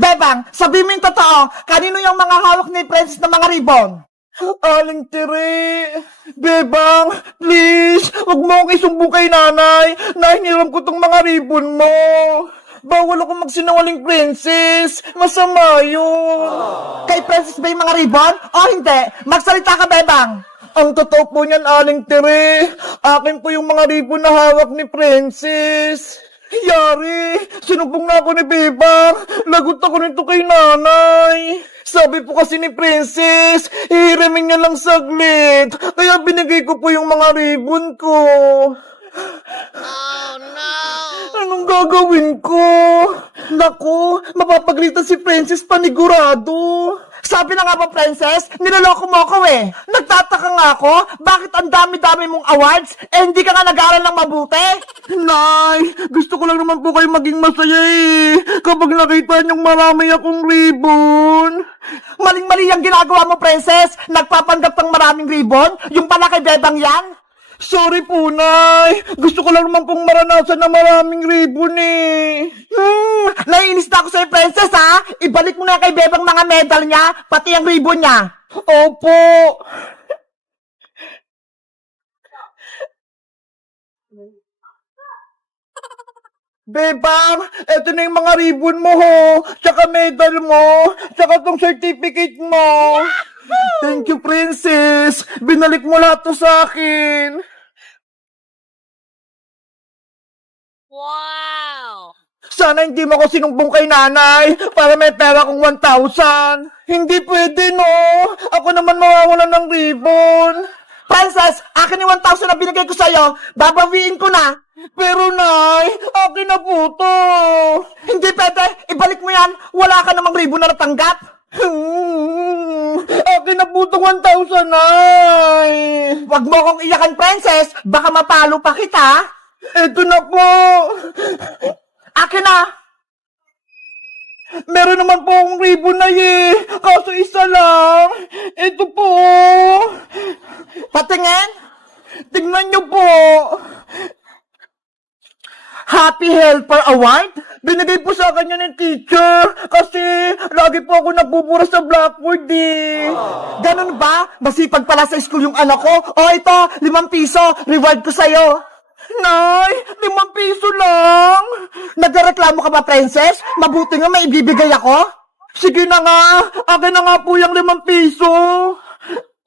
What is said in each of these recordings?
Bebang, sabi mo yung totoo. Kanino yung mga hawak ni Princess na mga ribbon? Aling Tiri, Bebang, please, wag mo akong isumbong kay nanay. Nahingiram ko tong mga ribbon mo. Bawal ako magsinungaling, Princess. Masama yun. Kay Princess ba yung mga ribbon? O hindi? Magsalita ka, Bebang. Ang totoo po niyan, Aling Tiri. Akin po yung mga ribbon na hawak ni Princess. Yari, sinumpong na ako ni Bebang. Lagot ako nito kay nanay. Sabi po kasi ni Princess, hihiramin niya lang saglit. Kaya binigay ko po yung mga ribbon ko. Oh no! Anong gagawin ko? Naku, mapapagalitan si Princess panigurado. Sabi na nga ba, Princess, niloloko mo ako eh. Nagtataka nga ako, bakit ang dami-dami mong awards, hindi ka nga nag-aaral ng mabuti? Nay, gusto ko lang naman po kayo maging masaya eh. Kapag nakita niyong marami akong ribbon. Maling-mali ang ginagawa mo, Princess. Nagpapanggap ng maraming ribbon, yung pala kay Bebang yan. Sorry po, Nay. Gusto ko lang naman pong maranasan na maraming ribbon eh. Naiinis na ako sa'yo, Princess, ha? Ibalik mo na kay Bebang mga medal niya, pati ang ribbon niya. Opo. Bebang, eto na yung mga ribbon mo, ho. Tsaka medal mo. Tsaka tong certificate mo. Thank you, Princess. Binalik mo lahat to sa akin. Wow! Sana hindi mo ako sinumbong kay nanay para may pera kong 1,000. Hindi pwede, no? Ako naman mawawalan ng ribbon. Princess, akin yung 1,000 na binigay ko sa'yo. Babawiin ko na. Pero, Nay, akin na po to. Hindi pwede. Ibalik mo yan. Wala ka namang ribbon na natanggap. Akin na po itong 1,000, Nay. Huwag mo akong iyakan, Princess. Baka mapalo pa kita. Eto na po. Akin na. Meron naman po akong ribbon na eh. Kaso isa lang. Ito po. Patingin. Tingnan niyo po. Happy Helper Award? Binigay po sa akin yun ng teacher. Kasi lagi po ako nabubura sa blackboard eh. Ganun ba? Masipag pala sa school yung anak ko. O ito, 5 piso. Reward ko sa'yo. Nay, 5 piso lang. Nagreklamo ka ba, Princess? Mabuti nga may ibibigay ako. Sige na nga, akin na nga po yung 5 piso.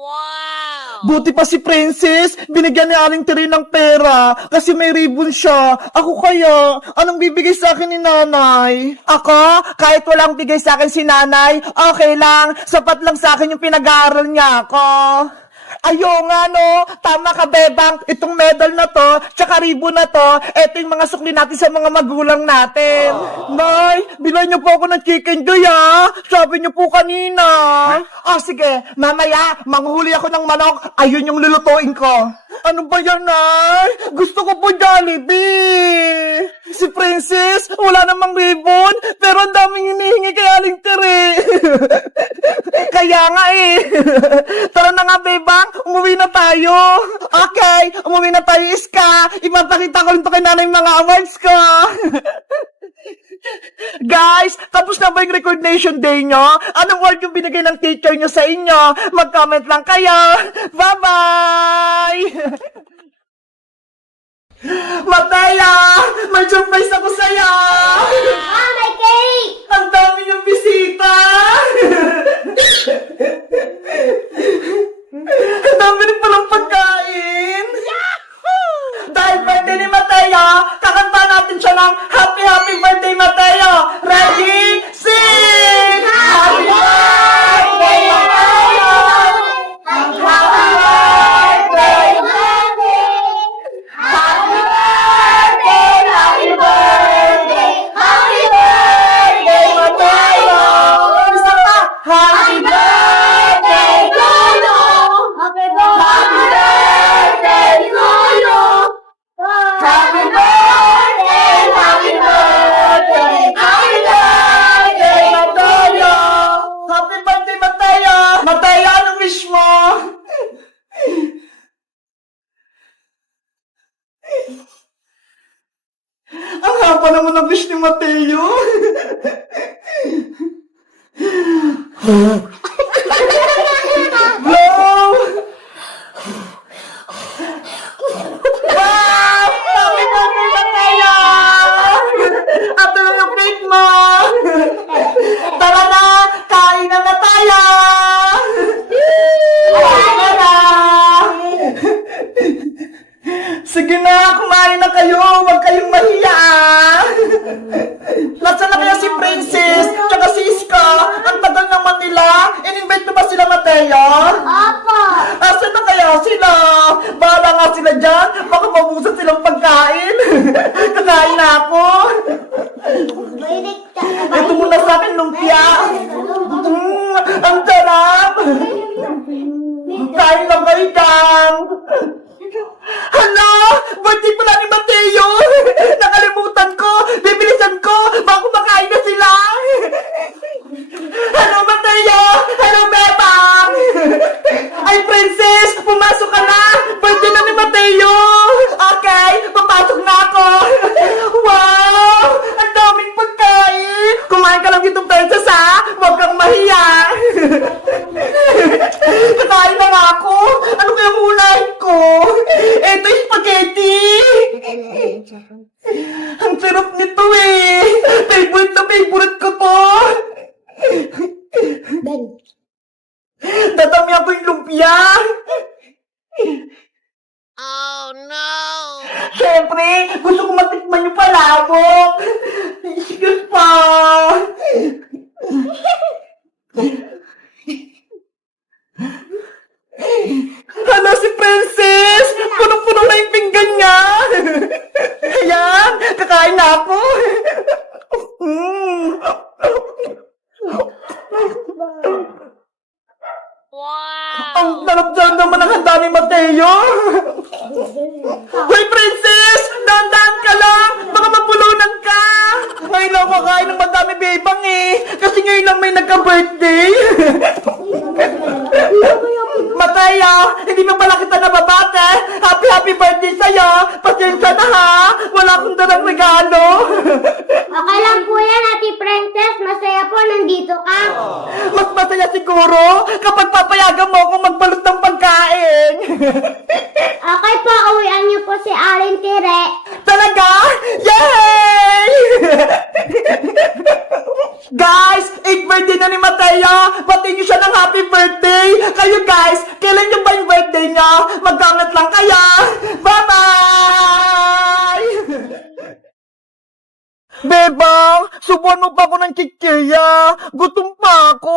Wow! Buti pa si Princess, binigyan ni Aling Tiri ng pera kasi may ribbon siya. Ako kaya, anong bibigay sa akin ni nanay? Ako, kahit walang bigay sa akin si nanay, okay lang, sapat lang sa akin yung pinag-aaral niya ako. Ayo nga no, tama ka Bebang, itong medal na to, tsaka ribbon na to, eto yung mga sukli natin sa mga magulang natin. Nay, bilhan niyo po ako ng chicken joy ha, sabi niyo po kanina. Sige, mamaya, manghuhuli ako ng manok, ayun yung lulutuin ko. Ano ba yan, Nay? Gusto ko po Jollibee. Si Princess, wala namang ribbon, pero ang daming hinihingi kay Aling Tiri. Kaya nga eh. Tara na nga, Bebang. Umuwi na tayo. Okay, umuwi na tayo, Iska. Ipapakita ko rin to kay nanay yung mga awards ko. Guys, tapos na ba yung recognition day nyo? Anong award yung binigay ng teacher nyo sa inyo? Mag-comment lang kayo. Bye-bye! Mataya! May surprise ako sa'yo! May cake! Ang dami yung bisita! Ang dami rin palang pagkain! Yahoo! Dahil birthday ni Mateo, kakanta natin siya ng Happy Happy Birthday Mateo! Ready? Sing! Happy birthday Mateo! Happy birthday! Happy birthday! Happy birthday! Happy birthday Mateo! Isa pa! Happy birthday to you! Happy Happy birthday to you! Happy birthday! Happy birthday! Happy birthday, Mateo! Happy birthday, Mateo! Mateo, anong wish mo? Ang haba naman ng wish ni Mateo. Blow! Wow! Happy birthday, Mateo! Ito na yung cake mo! Tara na! Kain na na tayo! Kain na na! Sige na, kumain na kayo! Huwag kayong mahiya! Nasaan na kaya si Princess? Tsaka si Iska? Ang tagal naman nila! In-invite mo ba sila, Mateo? Opo. Asan na kaya sila? Bahala nga sila dyan. Baka mabusan silang pagkain. Kakain na ako. Ito muna sa akin, lumpia. Ang sarap. Kain lang kayo dyan. Hala! Birthday pala ni Mateo! Nakalimutan ko! Bibilisan ko! Baka kumakain na sila! Hello, Mateo! Hello, Bebang! Ay, Princess! Pumasok ka na! Birthday na ni Mateo! Okay, papasok na ako! Wow! Ang daming pagkain! Kumain ka lang dito, Princess, ha? Huwag kang mahiya! Kakain na nga ako! Ano kaya unahin ko? Eto yung spaghetti! Ang sarap nito eh! Favorite na favorite ko to! Tatamihan ko yung lumpia! Oh no! Siyempre, gusto ko matikman yung palabok! Excuse pa! Hala si Princess! Punong-puno na yung pinggan niya! Ayan! Kakain na ako! Wow! Ang sarap dyan naman ang handa ni Mateo! Hoy, Princess! Dahan-dahan ka lang! Baka mapulunan ka! Ngayon lang kakain ng madami bebang eh! Kasi ngayon lang may nagka-birthday! Mateo! Hindi mo pala kita nababate! Happy birthday sa'yo! Pasensya na ha! Wala akong dalang regalo! Okay lang po yan, Ate Princess. Masaya po, nandito ka. Mas masaya siguro kapag papayagan mo akong magbalot ng pagkain! Okay po, uwian niyo po si Aling Tire. Talaga? Yay! Guys, 8th birthday na ni Mateo! Batiin niyo siya ng happy birthday! Kayo guys, kailan niyo ba yung birthday niya? Mag-comment lang kayo! Bye-bye! Bebang, subuan mo pa ako ng chichirya. Gutom pa ako.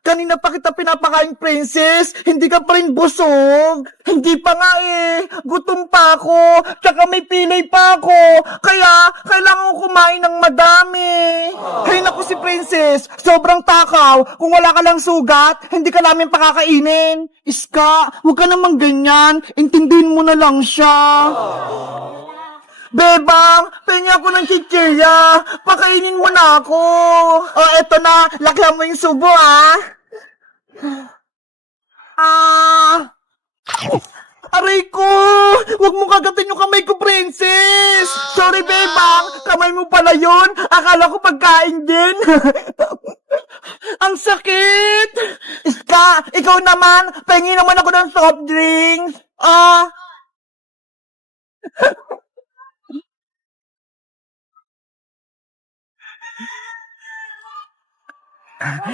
Kanina pa kita pinapakain, Princess. Hindi ka pa rin busog. Hindi pa nga eh. Gutom pa ako. Tsaka may pilay pa ako. Kaya, kailangan ko kumain ng madami. Hay naku si Princess. Sobrang takaw. Kung wala ka lang sugat, hindi ka namin pakakainin. Iska, huwag ka namang ganyan. Intindihin mo na lang siya. Bebang, pengi ako ng chichirya. Pakainin mo na ako. O, eto na. Lakihan mo yung subo, ah. Aray ko! Huwag mo kagatin yung kamay ko, Princess! Sorry, Bebang. Kamay mo pala yun. Akala ko pagkain din. Ang sakit! Iska, ikaw naman. Pengi naman ako ng soft drinks.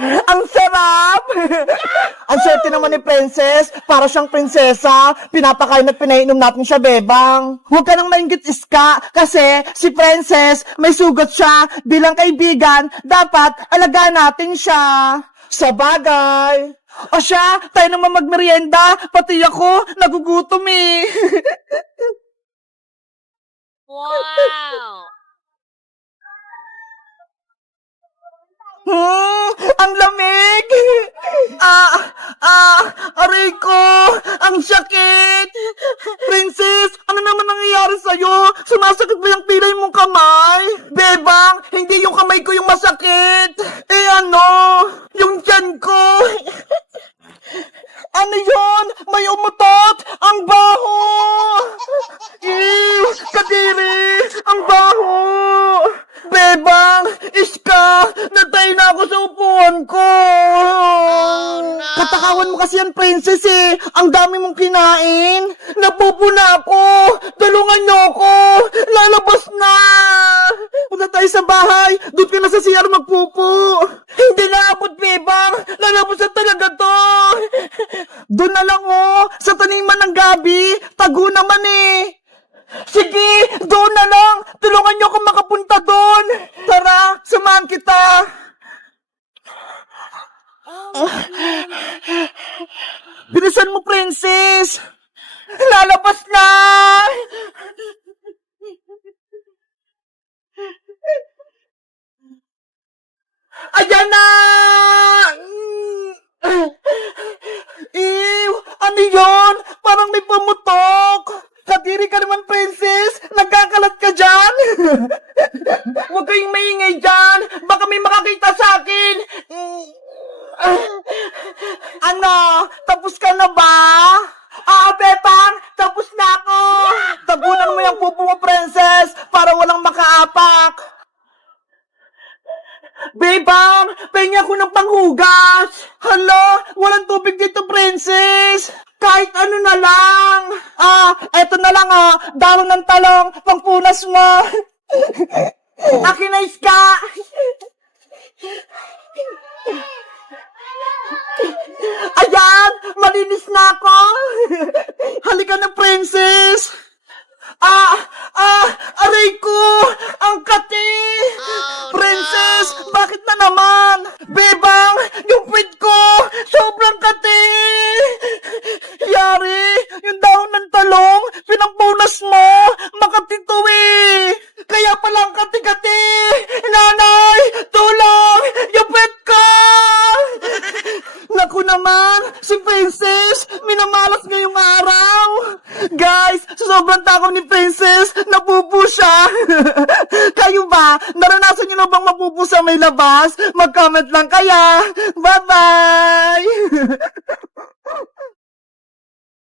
Ang sarap! Ang swerte naman ni Princess. Para siyang prinsesa. Pinapakain at pinainom natin siya, Bebang. Huwag ka nang mainggit, Iska. Kasi si Princess, may sugat siya. Bilang kaibigan, dapat alagaan natin siya. Sa bagay. O siya, tayo naman magmerienda. Pati ako, nagugutom eh. Wow! Ang lamig! Aray ko! Ang sakit! Princess, ano naman nangyayari sa'yo? Sumasakit ba yung pilay mong kamay? Bebang, hindi yung kamay ko yung masakit! Eh ano? Yung tiyan ko! Ano yun? May umutot! Ang baho! Ew! Kadiri! Ang baho! Bebang! Iska! Natay na na ako sa upuan ko. no. Katakawan mo kasi yan, princess eh. Ang dami mong kinain. Napupo na ako. Tulungan niyo ako. Lalabas na. Punta tayo sa bahay. Doon ka na sa CR magpupo. Hindi na abot, bebang. Lalabas na talaga to. Doon na lang oh. Sa taniman ng gabi. Tago naman eh. Sige, doon na lang. Tulungan niyo ako makapunta doon. Tara, samahan kita. Bilisan mo, princess. Lalabas na. Ayan na. Ew, ano yun? Parang may pamutok. Katiri ka naman, princess. Nagkakalat ka dyan. Huwag kayong maingay dyan. Baka may makakita sa akin. Ano? Tapos ka na ba? Bebang, tapos na ako. Tagunan mo yung pupo mo, princess, para walang makaapak. Bebang, pahingi ako ng panghugas. Hala, walang tubig dito, princess. Kahit ano na lang. Eto na lang dahon ng talong, pangpunas mo. Akin na iska. Ayan, malinis na ako. Halika na, princess. Aray ko, ang kati. Princess, bakit na naman? Bebang, yung pit ko, sobrang kati. Yari, yung dahon ng talong, pinampunas mo, makati to eh. Kaya palang kati-kati. Nanay, tulong, yung pit ko. Naku naman, si Princess, minamalas ngayong araw. Guys, sa sobrang takot ni Princess, napupo siya. Kayo ba, naranasan niyo na bang mapupo sa may labas? Mag-comment lang kaya. Bye-bye!